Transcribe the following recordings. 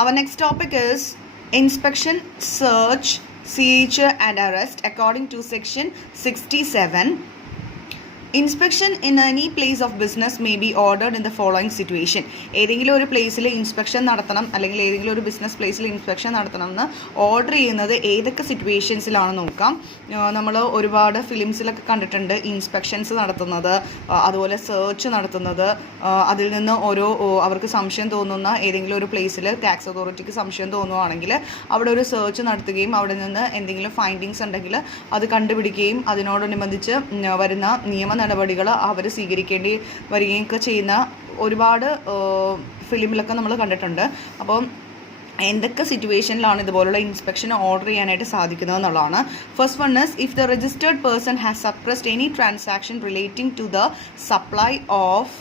Our next topic is inspection, search, seizure and arrest according to section 67. Inspection in any place of business may be ordered in the following situation. ഏതെങ്കിലും ഒരു പ്ലേസിൽ inspection നടത്തണം അല്ലെങ്കിൽ ഏതെങ്കിലും ഒരു business പ്ലേസിൽ inspection നടത്തണം എന്ന് ഓർഡർ ചെയ്യുന്നത് ഏതൊക്കെ സിറ്റുവേഷൻസിലാണെന്ന് നോക്കാം. നമ്മൾ ഒരുപാട് ഫിലിംസിലൊക്കെ കണ്ടിട്ടുണ്ട് ഇൻസ്പെക്ഷൻസ് നടത്തുന്നത്, അതുപോലെ സെർച്ച് നടത്തുന്നത്. അതിൽ നിന്ന് അവർക്ക് സംശയം തോന്നുന്ന ഏതെങ്കിലും ഒരു പ്ലേസിൽ ടാക്സ് അതോറിറ്റിക്ക് സംശയം തോന്നുവാണെങ്കിൽ അവിടെ ഒരു സെർച്ച് നടത്തുകയും അവിടെ നിന്ന് എന്തെങ്കിലും ഫൈൻഡിങ്സ് ഉണ്ടെങ്കിൽ അത് കണ്ടുപിടിക്കുകയും അതിനോടനുബന്ധിച്ച് വരുന്ന നിയമ നടപടികൾ അവർ സ്വീകരിക്കേണ്ടി വരികയൊക്കെ ചെയ്യുന്ന ഒരുപാട് ഫിലിമിലൊക്കെ നമ്മൾ കണ്ടിട്ടുണ്ട്. അപ്പം എന്തൊക്കെ സിറ്റുവേഷനിലാണ് ഇതുപോലുള്ള ഇൻസ്പെക്ഷൻ ഓർഡർ ചെയ്യാനായിട്ട് സാധിക്കുന്നത് എന്നുള്ളതാണ്. First one is if the registered person has suppressed any transaction relating to the supply of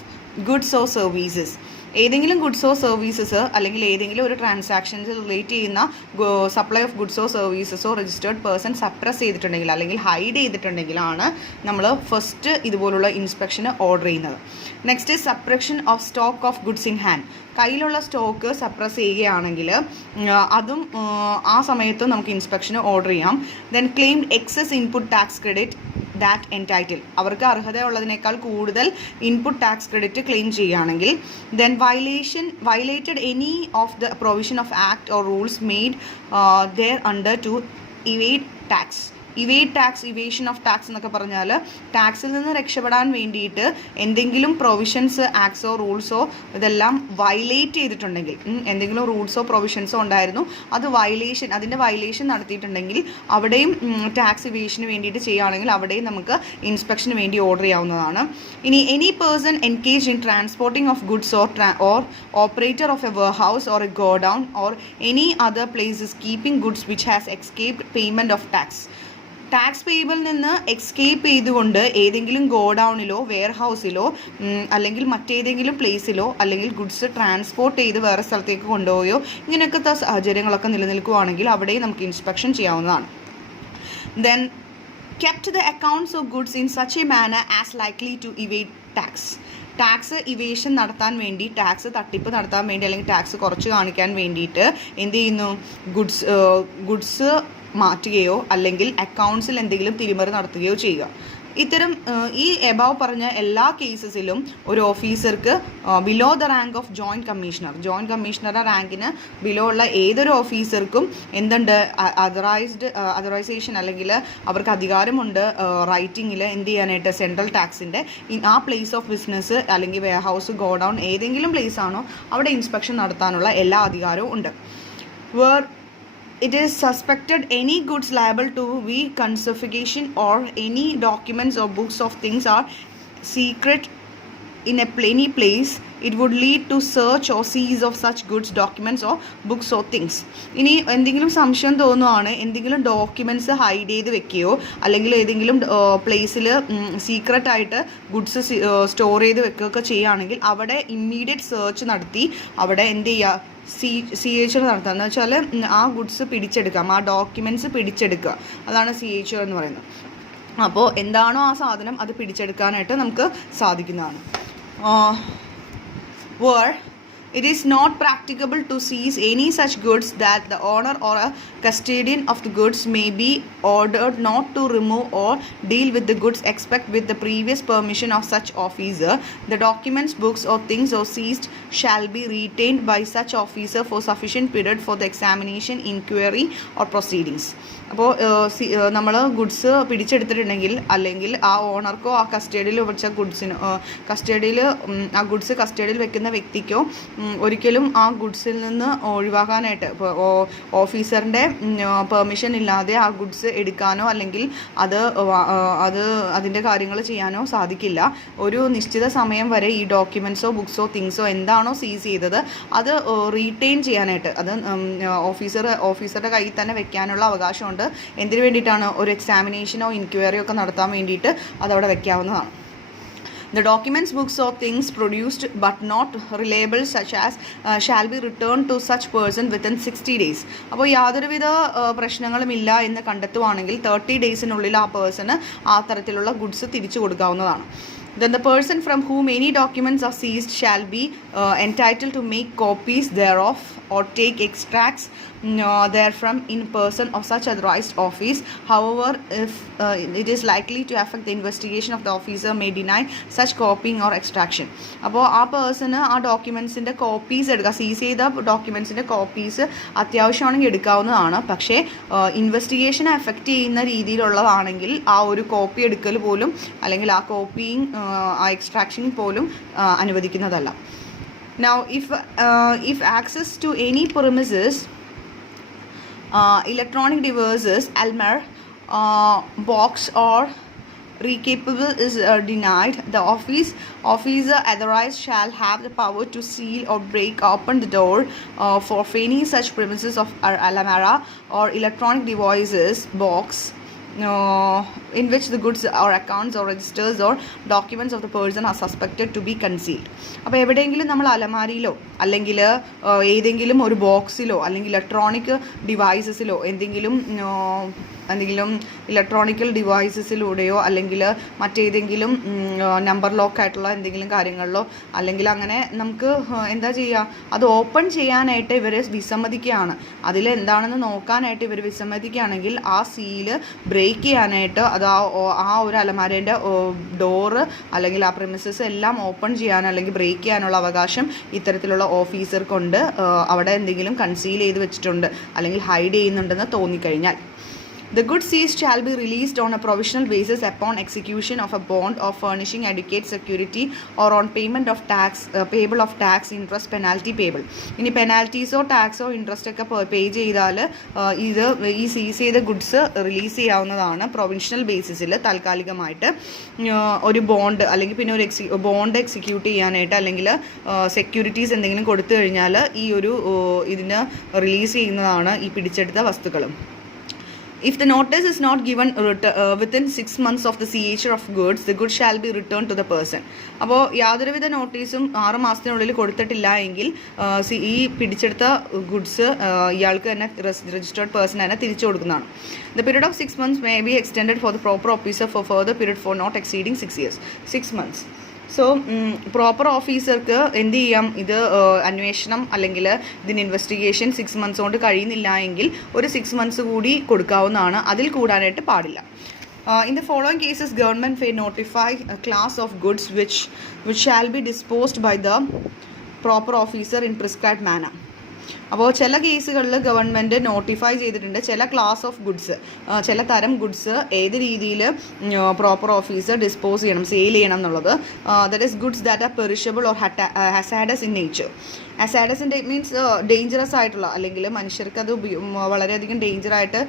goods or services. ഏതെങ്കിലും ഗുഡ്സോ സർവീസസ് അല്ലെങ്കിൽ ഏതെങ്കിലും ഒരു ട്രാൻസാക്ഷൻസ് റിലേറ്റ് ചെയ്യുന്ന സപ്ലൈ ഓഫ് ഗുഡ്സോ സർവീസസോ രജിസ്റ്റേർഡ് പേഴ്സൺ സപ്രസ് ചെയ്തിട്ടുണ്ടെങ്കിൽ അല്ലെങ്കിൽ ഹൈഡ് ചെയ്തിട്ടുണ്ടെങ്കിലാണ് നമ്മൾ ഫസ്റ്റ് ഇതുപോലുള്ള ഇൻസ്പെക്ഷന് ഓർഡർ ചെയ്യുന്നത്. Next suppression of stock of goods in hand. കയ്യിലുള്ള സ്റ്റോക്ക് സപ്രസ് ചെയ്യുകയാണെങ്കിൽ അതും ആ സമയത്ത് നമുക്ക് ഇൻസ്പെക്ഷന് ഓർഡർ ചെയ്യാം. Then claimed excess input tax credit that entitle. അവർക്ക് അർഹതയുള്ളതിനേക്കാൾ കൂടുതൽ ഇൻപുട്ട് ടാക്സ് ക്രെഡിറ്റ് ക്ലെയിം ചെയ്യുകയാണെങ്കിൽ. Then violated any of the provision of act or rules made there under to evade tax. Evasion of tax എന്നൊക്കെ പറഞ്ഞാൽ ടാക്സിൽ നിന്ന് രക്ഷപ്പെടാൻ വേണ്ടിയിട്ട് എന്തെങ്കിലും പ്രൊവിഷൻസ് ആക്ട്സോ റൂൾസോ ഇതെല്ലാം വയലേറ്റ് ചെയ്തിട്ടുണ്ടെങ്കിൽ, എന്തെങ്കിലും റൂൾസോ പ്രൊവിഷൻസോ ഉണ്ടായിരുന്നു അതിൻ്റെ വയലേഷൻ നടത്തിയിട്ടുണ്ടെങ്കിൽ അവിടെയും ടാക്സ് ഇവേഷന് വേണ്ടിയിട്ട് ചെയ്യുകയാണെങ്കിൽ അവിടെയും നമുക്ക് ഇൻസ്പെക്ഷന് വേണ്ടി ഓർഡർ ചെയ്യാവുന്നതാണ്. ഇനി any person engage in transporting of goods or operator of A warehouse or A godown or any other places keeping goods which has escaped payment of tax. Tax payable നിന്ന് escape ചെയ്തുകൊണ്ട് ഏതെങ്കിലും ഗോഡൗണിലോ wear ഹൗസിലോ അല്ലെങ്കിൽ മറ്റേതെങ്കിലും പ്ലേസിലോ അല്ലെങ്കിൽ goods transport ചെയ്ത് വേറെ സ്ഥലത്തേക്ക് കൊണ്ടുപോയോ ഇങ്ങനെയൊക്കെ സാഹചര്യങ്ങളൊക്കെ നിലനിൽക്കുകയാണെങ്കിൽ അവിടെയും നമുക്ക് ഇൻസ്പെക്ഷൻ ചെയ്യാവുന്നതാണ്. Then kept the accounts of goods in such a manner as likely to evade tax. Tax evasion നടത്താൻ വേണ്ടി, ടാക്സ് തട്ടിപ്പ് നടത്താൻ വേണ്ടി അല്ലെങ്കിൽ ടാക്സ് കുറച്ച് കാണിക്കാൻ വേണ്ടിയിട്ട് എന്ത് ചെയ്യുന്നു, ഗുഡ്സ് മാറ്റുകയോ അല്ലെങ്കിൽ അക്കൗണ്ട്സിൽ എന്തെങ്കിലും തിരിമറി നടത്തുകയോ ചെയ്യുക. ഇത്തരം ഈ എബവ് പറഞ്ഞ എല്ലാ കേസസിലും ഒരു ഓഫീസർക്ക് below the rank of joint കമ്മീഷണറുടെ റാങ്കിന് ബിലോ ഉള്ള ഏതൊരു ഓഫീസർക്കും എന്തുണ്ട്, അതറൈസേഷൻ അല്ലെങ്കിൽ അവർക്ക് അധികാരമുണ്ട് റൈറ്റിങ്ങിൽ എന്ത് ചെയ്യാനായിട്ട് സെൻട്രൽ ടാക്സിൻ്റെ ആ പ്ലേസ് ഓഫ് ബിസിനസ് അല്ലെങ്കിൽ വെയർ ഹൗസ് ഗോഡൗൺ ഏതെങ്കിലും പ്ലേസ് ആണോ അവിടെ ഇൻസ്പെക്ഷൻ നടത്താനുള്ള എല്ലാ അധികാരവും ഉണ്ട്. It is suspected any goods liable to be confiscation or any documents or books of things are secret in any place, it would lead to search or seize of such goods, documents or books or things. ഇനി എന്തെങ്കിലും സംശയം തോന്നുവാണ്, എന്തെങ്കിലും documents hide ചെയ്ത് വെക്കുകയോ അല്ലെങ്കിൽ ഏതെങ്കിലും പ്ലേസിൽ സീക്രട്ടായിട്ട് goods store ചെയ്ത് വെക്കുകയൊക്കെ ചെയ്യുകയാണെങ്കിൽ അവിടെ ഇമ്മീഡിയറ്റ് സെർച്ച് നടത്തി അവിടെ എന്ത് ചെയ്യുക, സീച്ചർ നടത്തുക എന്ന് വെച്ചാൽ ആ ഗുഡ്സ് പിടിച്ചെടുക്കാം, ആ ഡോക്യുമെൻറ്റ്സ് പിടിച്ചെടുക്കുക, അതാണ് സീച്ചർ എന്ന് പറയുന്നത്. അപ്പോൾ എന്താണോ ആ സാധനം അത് പിടിച്ചെടുക്കാനായിട്ട് നമുക്ക് സാധിക്കുന്നതാണ്. Where it is not practicable to seize any such goods, that the owner or a custodian of the goods may be ordered not to remove or deal with the goods except with the previous permission of such officer. The documents, books or things or seized shall be retained by such officer for sufficient period for the examination, inquiry or proceedings. അപ്പോൾ നമ്മൾ goods പിടിച്ചെടുത്തിട്ടുണ്ടെങ്കിൽ അല്ലെങ്കിൽ ആ ഓണർക്കോ ആ കസ്റ്റഡിയിൽ വെച്ച ആ goods കസ്റ്റഡിയിൽ വെക്കുന്ന വ്യക്തിക്കോ ഒരിക്കലും ആ ഗുഡ്സിൽ നിന്ന് ഒഴിവാക്കാനായിട്ട് ഓഫീസറിൻ്റെ പെർമിഷൻ ഇല്ലാതെ ആ ഗുഡ്സ് എടുക്കാനോ അല്ലെങ്കിൽ അതിൻ്റെ കാര്യങ്ങൾ ചെയ്യാനോ സാധിക്കില്ല. ഒരു നിശ്ചിത സമയം വരെ ഈ ഡോക്യുമെൻറ്റ്സോ ബുക്സോ തിങ്സോ എന്താണോ സീസ് ചെയ്തത് അത് റീറ്റെയിൻ ചെയ്യാനായിട്ട് അത് ഓഫീസറുടെ കയ്യിൽ തന്നെ വെക്കാനുള്ള അവകാശമുണ്ട്. എന്തിനു വേണ്ടിയിട്ടാണ്, ഒരു എക്സാമിനേഷനോ ഇൻക്വയറിയോ ഒക്കെ നടത്താൻ വേണ്ടിയിട്ട് അതവിടെ വെക്കാവുന്നതാണ്. The documents, books or things produced but not reliable such as shall be returned to such person within 60 days. അപ്പോൾ യാതൊരുവിധ പ്രശ്നങ്ങളുമില്ല എന്ന് കണ്ടെത്തുവാണെങ്കിൽ 30 ഡേയ്സിനുള്ളിൽ ആ പേഴ്സണ് ആ തരത്തിലുള്ള ഗുഡ്സ് തിരിച്ചു കൊടുക്കാവുന്നതാണ്. Then the person from whom any documents are seized shall be entitled to make copies thereof or take extracts therefrom in person of such authorized office. However, if it is likely to affect the investigation of the officer, may deny such copying or extraction. അപ്പോൾ ആ person ആ ഡോക്യുമെൻസിൻ്റെ copies എടുക്കുക, സീസ് ചെയ്ത ഡോക്യുമെൻസിൻ്റെ copies അത്യാവശ്യമാണെങ്കിൽ എടുക്കാവുന്നതാണ്. പക്ഷേ ഇൻവെസ്റ്റിഗേഷനെ effect ചെയ്യുന്ന രീതിയിലുള്ളതാണെങ്കിൽ ആ ഒരു കോപ്പി എടുക്കൽ പോലും അല്ലെങ്കിൽ ആ കോപ്പിയും ആ എക്സ്ട്രാക്ഷൻ പോലും അനുവദിക്കുന്നതല്ല. Now, if access to any premises, electronic devices, almare, box or recapable is denied, the officer authorized shall have the power to seal or break open the door for any such premises of almare or electronic devices, box, in which the goods or accounts or registers or documents of the person are suspected to be concealed. അപ്പോൾ എവിടെയെങ്കിലും നമ്മൾ അലമാരിയിലോ അല്ലെങ്കിൽ ഏതെങ്കിലും ഒരു ബോക്സിലോ അല്ലെങ്കിൽ electronic ഡിവൈസസിലോ എന്തെങ്കിലും electronical ഡിവൈസസിലൂടെയോ അല്ലെങ്കിൽ മറ്റേതെങ്കിലും നമ്പർ ലോക്ക് ആയിട്ടുള്ള എന്തെങ്കിലും കാര്യങ്ങളിലോ അല്ലെങ്കിൽ അങ്ങനെ നമുക്ക് എന്താ ചെയ്യുക, അത് ഓപ്പൺ ചെയ്യാനായിട്ട് ഇവർ വിസമ്മതിക്കുകയാണ്, അതിൽ എന്താണെന്ന് നോക്കാനായിട്ട് ഇവർ വിസമ്മതിക്കുകയാണെങ്കിൽ ആ സീല് ബ്രേക്ക് ചെയ്യാനായിട്ട് അത് ആ ഒരു അലമാരേൻ്റെ ഡോറ് അല്ലെങ്കിൽ ആ പ്രിമിസസ് എല്ലാം ഓപ്പൺ ചെയ്യാനോ അല്ലെങ്കിൽ ബ്രേക്ക് ചെയ്യാനുള്ള അവകാശം ഇത്തരത്തിലുള്ള ഓഫീസർക്കുണ്ട്, അവിടെ എന്തെങ്കിലും കൺസീൽ ചെയ്ത് വെച്ചിട്ടുണ്ട് അല്ലെങ്കിൽ ഹൈഡ് ചെയ്യുന്നുണ്ടെന്ന് തോന്നിക്കഴിഞ്ഞാൽ. The goods seized shall be released on a provisional basis upon execution of a bond or furnishing adequate security or on payment of tax, payable of tax, interest, penalty payable. ഇനി പെനാൽറ്റീസോ ടാക്സോ interest ഒക്കെ പേ ചെയ്താൽ ഇത് ഈ സീസ് ചെയ്ത goods release ചെയ്യാവുന്നതാണ്. Provisional ബേസിസിൽ താൽക്കാലികമായിട്ട് ഒരു ബോണ്ട് അല്ലെങ്കിൽ പിന്നെ ഒരു ബോണ്ട് എക്സിക്യൂട്ട് ചെയ്യാനായിട്ട് അല്ലെങ്കിൽ സെക്യൂരിറ്റീസ് എന്തെങ്കിലും കൊടുത്തു കഴിഞ്ഞാൽ ഈ ഒരു ഇതിന് റിലീസ് ചെയ്യുന്നതാണ് ഈ പിടിച്ചെടുത്ത വസ്തുക്കളും. If the notice is not given within 6 months of the seizure of goods, the goods shall be returned to the person. അപ്പോൾ യാതൊരുവിധ നോട്ടീസും 6 മാസത്തിനുള്ളിൽ കൊടുത്തിട്ടില്ല എങ്കിൽ ഈ പിടിച്ചെടുത്ത ഗുഡ്സ് ഇയാൾക്ക് തന്നെ രജിസ്റ്റേർഡ് പേഴ്സൺ തന്നെ തിരിച്ചു കൊടുക്കുന്നതാണ്. The period of 6 months may be extended for the proper officer for further period for not exceeding 6 years. 6 months. So proper ഓഫീസർക്ക് എന്ത് ചെയ്യാം, ഇത് അന്വേഷണം അല്ലെങ്കിൽ ഇതിന് ഇൻവെസ്റ്റിഗേഷൻ 6 months കൊണ്ട് കഴിയുന്നില്ല എങ്കിൽ ഒരു 6 months കൂടി കൊടുക്കാവുന്നതാണ്, അതിൽ കൂടാനായിട്ട് പാടില്ല. In the following cases, government may notify a class of goods which shall be disposed by the proper officer in prescribed manner. അപ്പോൾ ചില കേസുകളിൽ ഗവൺമെൻറ് നോട്ടിഫൈ ചെയ്തിട്ടുണ്ട് ചില ക്ലാസ് ഓഫ് ഗുഡ്സ്, ചില തരം ഗുഡ്സ് ഏത് രീതിയിൽ പ്രോപ്പർ ഓഫീസർ ഡിസ്പോസ് ചെയ്യണം, സെയിൽ ചെയ്യണം എന്നുള്ളത്. That is goods that are perishable or hazardous in nature. Hazardous in means dangerous ആയിട്ടുള്ള അല്ലെങ്കിൽ മനുഷ്യർക്ക് അത് വളരെയധികം ഡേഞ്ചറായിട്ട്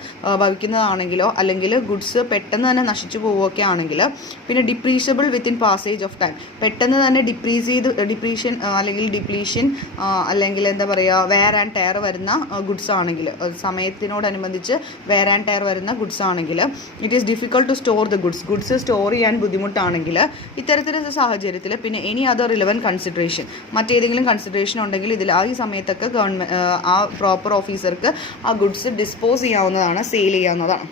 ഭവിക്കുന്നതാണെങ്കിലോ അല്ലെങ്കിൽ ഗുഡ്സ് പെട്ടെന്ന് തന്നെ നശിച്ചു പോവുകയൊക്കെ ആണെങ്കിൽ. പിന്നെ depreciable within passage of time, പെട്ടെന്ന് തന്നെ ഡിപ്രീഷൻ അല്ലെങ്കിൽ എന്താ പറയുക വെയർ ആൻഡ് ടയർ വരുന്ന ഗുഡ്സ് ആണെങ്കിൽ, സമയത്തിനോടനുബന്ധിച്ച് വെയർ ആൻഡ് ടയർ വരുന്ന ഗുഡ്സ് ആണെങ്കിൽ, it is difficult to store the goods store ചെയ്യാൻ ബുദ്ധിമുട്ടാണെങ്കിൽ, ഇത്തരത്തിലുള്ള സാഹചര്യത്തിൽ പിന്നെ എനി അതർ റിലവൻറ്റ് കൺസിഡറേഷൻ, മറ്റേതെങ്കിലും കൺസിഡറേഷൻ ഉണ്ടെങ്കിൽ ഇതിൽ ഈ സമയത്തൊക്കെ ആ പ്രോപ്പർ ഓഫീസർക്ക് ആ ഗുഡ്സ് ഡിസ്പോസ് ചെയ്യാവുന്നതാണ്, സെയിൽ ചെയ്യാവുന്നതാണ്.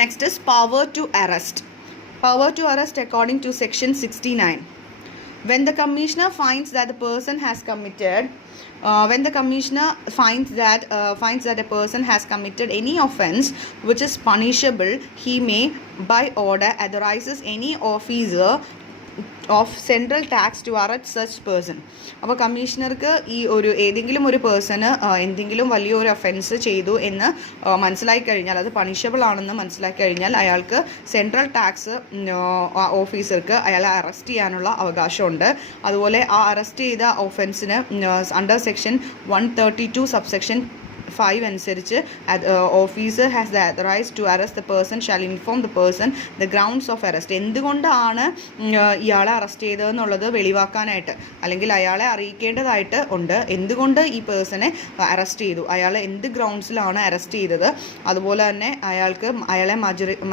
Next is power to arrest. Power to arrest according to section 69. When the commissioner finds that the person has committed finds that a person has committed any offence which is punishable, he may by order authorizes any officer of central tax to arrest such person. അപ്പോൾ കമ്മീഷണർക്ക് ഈ ഏതെങ്കിലും ഒരു person എന്തെങ്കിലും വലിയൊരു offence ചെയ്തു എന്ന് മനസ്സിലാക്കി കഴിഞ്ഞാൽ, അത് പണിഷബിൾ ആണെന്ന് മനസ്സിലാക്കി കഴിഞ്ഞാൽ അയാൾക്ക് സെൻട്രൽ ടാക്സ് ഓഫീസർക്ക് അയാളെ അറസ്റ്റ് ചെയ്യാനുള്ള അവകാശമുണ്ട്. അതുപോലെ ആ അറസ്റ്റ് ചെയ്ത ഒഫൻസിന് അണ്ടർ സെക്ഷൻ 132 സബ്സെക്ഷൻ 5 അനുസരിച്ച് officer has the authorise to arrest the person shall inform the person the grounds of arrest. എന്തുകൊണ്ടാണ് ഇയാളെ അറസ്റ്റ് ചെയ്തതെന്നുള്ളത് വെളിവാക്കാനായിട്ട് അല്ലെങ്കിൽ അയാളെ അറിയിക്കേണ്ടതായിട്ട് ഉണ്ട്. എന്തുകൊണ്ട് ഈ പേഴ്സണെ അറസ്റ്റ് ചെയ്തു, അയാളെ എന്ത് ഗ്രൗണ്ട്സിലാണ് അറസ്റ്റ് ചെയ്തത്, അതുപോലെ തന്നെ അയാളെ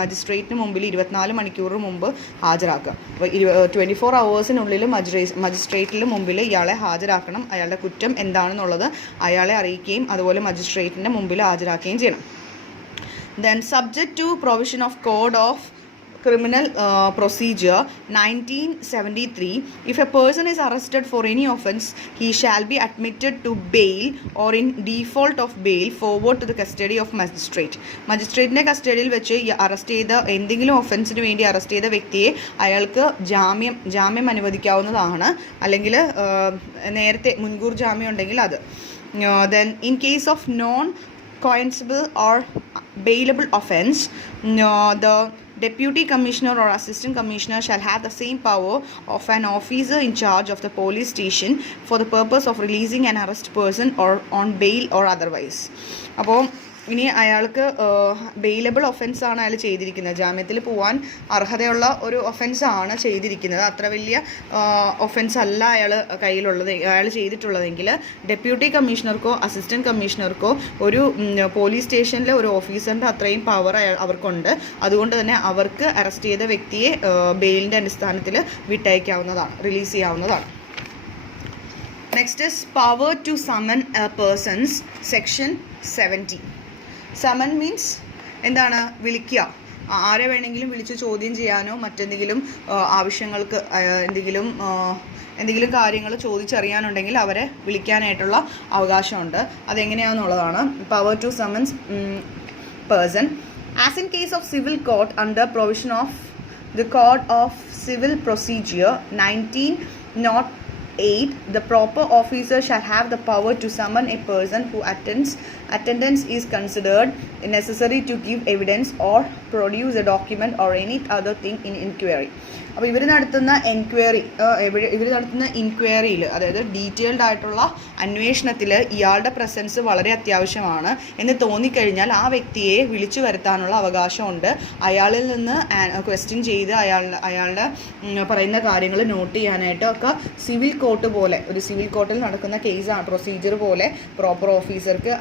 മജിസ്ട്രേറ്റിന് മുമ്പിൽ 24 മണിക്കൂർ മുമ്പ് ഹാജരാക്കുക. അപ്പോൾ 24 hours മജിസ്ട്രേറ്റിന് മുമ്പിൽ ഇയാളെ ഹാജരാക്കണം. അയാളുടെ കുറ്റം എന്താണെന്നുള്ളത് അയാളെ അറിയിക്കുകയും അതുപോലെ മജിസ്ട്രേറ്റിൻ്റെ മുമ്പിൽ ഹാജരാക്കുകയും ചെയ്യണം. Then subject to provision of code of Criminal Procedure 1973, if a person is arrested for any offence, he shall be admitted to bail or in default of bail forward to the custody of magistrate. മജിസ്ട്രേറ്റിൻ്റെ കസ്റ്റഡിയിൽ വെച്ച് arrest ചെയ്ത എന്തെങ്കിലും ഒഫൻസിന് വേണ്ടി arrest ചെയ്ത വ്യക്തിയെ അയാൾക്ക് ജാമ്യം അനുവദിക്കാവുന്നതാണ്, അല്ലെങ്കിൽ നേരത്തെ മുൻകൂർ ജാമ്യം ഉണ്ടെങ്കിൽ അത്. Then in case of non-cognizable or bailable offence, the Deputy Commissioner or Assistant Commissioner shall have the same power of an officer in charge of the police station for the purpose of releasing an arrested person or on bail or otherwise. അപ്പോൾ ഇനി അയാൾക്ക് bailable ഒഫൻസാണ് അയാൾ ചെയ്തിരിക്കുന്നത്, ജാമ്യത്തിൽ പോകാൻ അർഹതയുള്ള ഒരു ഒഫൻസാണ് ചെയ്തിരിക്കുന്നത്. അത്ര വലിയ ഒഫൻസ് അല്ല അയാൾ ചെയ്തിട്ടുള്ളതെങ്കിൽ ഡെപ്യൂട്ടി കമ്മീഷണർക്കോ അസിസ്റ്റൻറ്റ് കമ്മീഷണർക്കോ ഒരു പോലീസ് സ്റ്റേഷനിലെ ഒരു ഓഫീസറിൻ്റെ അത്രയും പവർ അവർക്കുണ്ട്. അതുകൊണ്ട് തന്നെ അവർക്ക് അറസ്റ്റ് ചെയ്ത വ്യക്തിയെ ബെയിലിൻ്റെ അടിസ്ഥാനത്തിൽ വിട്ടയക്കാവുന്നതാണ്, റിലീസ് ചെയ്യാവുന്നതാണ്. Next is power to summon persons, section 70. Summon means എന്താണ്? വിളിക്കുക. ആരെ വേണമെങ്കിലും വിളിച്ച് ചോദ്യം ചെയ്യാനോ മറ്റെന്തെങ്കിലും ആവശ്യങ്ങൾക്ക് എന്തെങ്കിലും കാര്യങ്ങൾ ചോദിച്ചറിയാനുണ്ടെങ്കിൽ അവരെ വിളിക്കാനായിട്ടുള്ള അവകാശമുണ്ട്. അതെങ്ങനെയാണെന്നുള്ളതാണ്. Power to summons person as in case of civil court under provision of the code of civil procedure 1908, the proper officer shall have the power to summon a person who attendance is considered necessary to give evidence or produce a document or any other thing in inquiry. അപ്പോൾ ഇവർ നടത്തുന്ന ഇൻക്വയറിയിൽ, അതായത് detailed ആയിട്ടുള്ള അന്വേഷണത്തിൽ ഇയാളുടെ presence വളരെ അത്യാവശ്യമാണ് എന്ന് തോന്നിക്കഴിഞ്ഞാൽ ആ വ്യക്തിയെ വിളിച്ചു വരുത്താനുള്ള അവകാശമുണ്ട്. അയാളിൽ നിന്ന് ക്വസ്റ്റ്യൻ ചെയ്ത് അയാളുടെ പറയുന്ന കാര്യങ്ങൾ നോട്ട് ചെയ്യാനായിട്ട് ഒക്കെ സിവിൽ കോർട്ട് പോലെ, ഒരു സിവിൽ കോർട്ടിൽ നടക്കുന്ന കേസാണ്, പ്രൊസീജിയർ പോലെ പ്രോപ്പർ ഓഫീസർക്ക്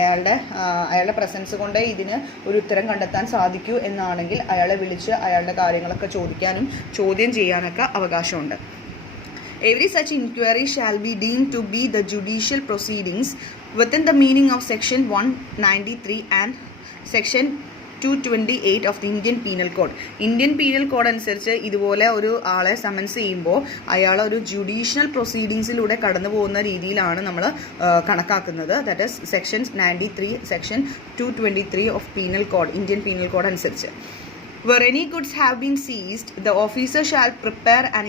അയാളുടെ പ്രസൻസ് കൊണ്ട് ഇതിന് ഒരു ഉത്തരം കണ്ടെത്താൻ സാധിക്കൂ എന്നാണെങ്കിൽ അയാളെ വിളിച്ച് അയാളുടെ കാര്യങ്ങളൊക്കെ ചോദ്യം ചെയ്യാനൊക്കെ അവകാശമുണ്ട്. Every such inquiry shall be deemed to be the judicial proceedings within the meaning of section 193 and section 228 of the Indian Penal Code. Indian penal code അനുസരിച്ച് ഇതുപോലെ ഒരു ആളെ സമൻസ് ചെയ്യുമ്പോൾ അയാൾ ഒരു ജുഡീഷ്യൽ പ്രൊസീഡിങ്സിലൂടെ കടന്നു പോകുന്ന രീതിയിലാണ് നമ്മൾ കണക്കാക്കുന്നത്. That is section 93, section 223 of penal code, Indian penal code അനുസരിച്ച്. Where any goods have been seized, the officer shall prepare an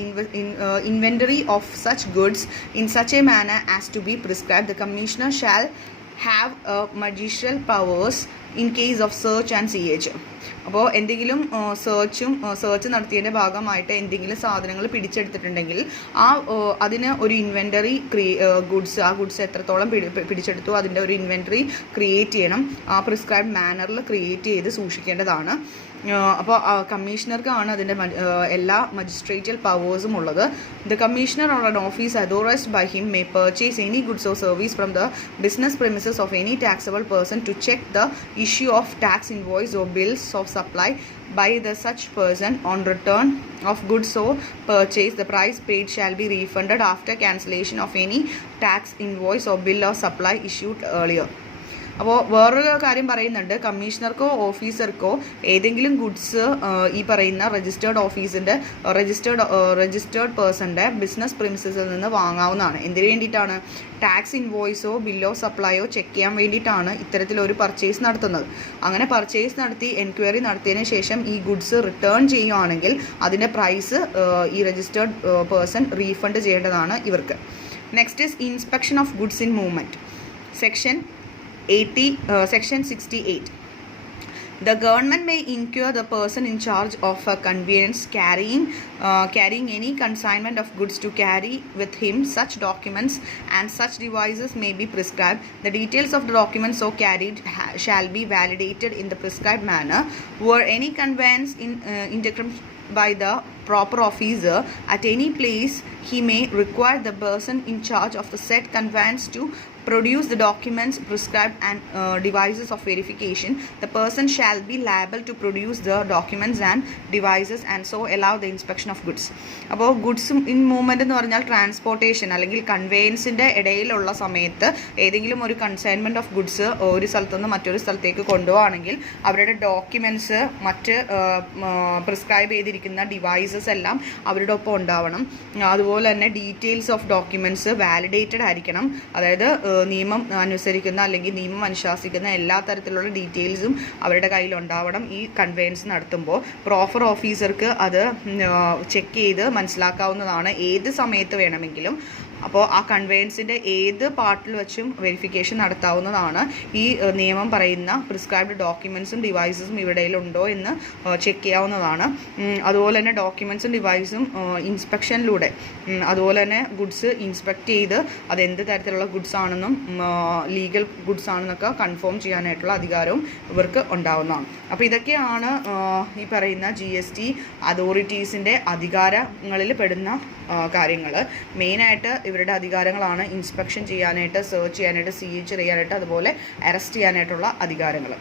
inventory of such goods in such a manner as to be prescribed. The commissioner shall have judicial powers in case of search and seizure. അപ്പോൾ എന്തെങ്കിലും search നടത്തിയതിൻ്റെ ഭാഗമായിട്ട് എന്തെങ്കിലും സാധനങ്ങൾ പിടിച്ചെടുത്തിട്ടുണ്ടെങ്കിൽ അതിന് ഒരു inventory ആ goods എത്രത്തോളം പിടിച്ചെടുത്തു അതിൻ്റെ ഒരു ഇൻവെൻ്ററി ക്രിയേറ്റ് ചെയ്യണം. ആ പ്രിസ്ക്രൈബ്ഡ് മാനറിൽ ക്രിയേറ്റ് ചെയ്ത് സൂക്ഷിക്കേണ്ടതാണ്. അപ്പോൾ കമ്മീഷണർക്കാണ് അതിൻ്റെ എല്ലാ മജിസ്ട്രേറ്റിയൽ പവേഴ്സും ഉള്ളത്. The commissioner or an office authorised by him may purchase any goods or service from the business premises of any taxable person to check the issue of tax invoice or bills of supply by the such person. On return of goods so purchased, the price paid shall be refunded after cancellation of any tax invoice or bill or supply issued earlier. അപ്പോൾ വേറൊരു കാര്യം പറയുന്നുണ്ട്, കമ്മീഷണർക്കോ ഓഫീസർക്കോ ഏതെങ്കിലും goods ഈ പറയുന്ന registered പേഴ്സൻ്റെ business പ്രിമിസസിൽ നിന്ന് വാങ്ങാവുന്നതാണ്. എന്തിനു വേണ്ടിയിട്ടാണ്? ടാക്സ് ഇൻവോയ്സോ ബില്ലോ സപ്ലൈയോ ചെക്ക് ചെയ്യാൻ വേണ്ടിയിട്ടാണ് ഇത്തരത്തിലൊരു പർച്ചേസ് നടത്തുന്നത്. അങ്ങനെ പർച്ചേസ് നടത്തി എൻക്വയറി നടത്തിയതിന് ശേഷം ഈ ഗുഡ്സ് റിട്ടേൺ ചെയ്യുകയാണെങ്കിൽ അതിൻ്റെ പ്രൈസ് ഈ രജിസ്റ്റേർഡ് പേഴ്സൺ റീഫണ്ട് ചെയ്യേണ്ടതാണ് ഇവർക്ക്. Next is inspection of goods in movement, section 68. The government may incur the person in charge of a conveyance carrying any consignment of goods to carry with him such documents and such devices may be prescribed. The details of the documents so carried shall be validated in the prescribed manner. Were any conveyance interim by the proper officer at any place, he may require the person in charge of the said conveyance to produce the documents prescribed and devices of verification, the person shall be liable to produce the documents and devices and so allow the inspection of goods. അപ്പോൾ goods in movement എന്ന് പറഞ്ഞാൽ transportation അല്ലെങ്കിൽ കൺവേയൻസിൻ്റെ ഇടയിലുള്ള സമയത്ത് ഏതെങ്കിലും ഒരു consignment of goods ഒരു സ്ഥലത്തുനിന്ന് മറ്റൊരു സ്ഥലത്തേക്ക് കൊണ്ടുപോവുകയാണെങ്കിൽ അവരുടെ ഡോക്യുമെൻറ്റ്സ് മറ്റ് പ്രിസ്ക്രൈബ് ചെയ്തിരിക്കുന്ന ഡിവൈസസ് എല്ലാം അവരുടെ ഒപ്പം ഉണ്ടാവണം. അതുപോലെ തന്നെ ഡീറ്റെയിൽസ് ഓഫ് ഡോക്യുമെൻറ്റ്സ് വാലിഡേറ്റഡ് ആയിരിക്കണം. അതായത് നിയമം അനുസരിക്കുന്ന അല്ലെങ്കിൽ നിയമം അനുശാസിക്കുന്ന എല്ലാ തരത്തിലുള്ള ഡീറ്റെയിൽസും അവരുടെ കയ്യിലുണ്ടാവണം ഈ കൺവേയൻസ് നടത്തുമ്പോൾ. പ്രോപ്പർ ഓഫീസർക്ക് അത് ചെക്ക് ചെയ്ത് മനസ്സിലാക്കാവുന്നതാണ് ഏത് സമയത്ത് വേണമെങ്കിലും. അപ്പോൾ ആ കൺവേയൻസിൻ്റെ ഏത് പാർട്ടിൽ വെച്ചും വെരിഫിക്കേഷൻ നടത്താവുന്നതാണ്. ഈ നിയമം പറയുന്ന പ്രിസ്ക്രൈബ്ഡ് ഡോക്യുമെൻറ്റ്സും ഡിവൈസസും ഇവിടെയിലുണ്ടോ എന്ന് ചെക്ക് ചെയ്യാവുന്നതാണ്. അതുപോലെ തന്നെ ഡോക്യുമെൻറ്റ്സും ഡിവൈസും ഇൻസ്പെക്ഷനിലൂടെ അതുപോലെ തന്നെ ഗുഡ്സ് ഇൻസ്പെക്ട് ചെയ്ത് അതെന്ത് തരത്തിലുള്ള ഗുഡ്സ് ആണെന്നും ലീഗൽ ഗുഡ്സ് ആണെന്നൊക്കെ കൺഫേം ചെയ്യാനായിട്ടുള്ള അധികാരവും ഇവർക്ക് ഉണ്ടാവുന്നതാണ്. അപ്പോൾ ഇതൊക്കെയാണ് ഈ പറയുന്ന GST അതോറിറ്റീസിൻ്റെ അധികാരങ്ങളിൽ പെടുന്ന കാര്യങ്ങൾ. മെയിനായിട്ട് ഇവരുടെ അധികാരങ്ങളാണ് ഇൻസ്പെക്ഷൻ ചെയ്യാനായിട്ട്, സെർച്ച് ചെയ്യാനായിട്ട്, സീച്ച് ചെയ്യാനായിട്ട്, അതുപോലെ അറസ്റ്റ് ചെയ്യാനായിട്ടുള്ള അധികാരങ്ങൾ.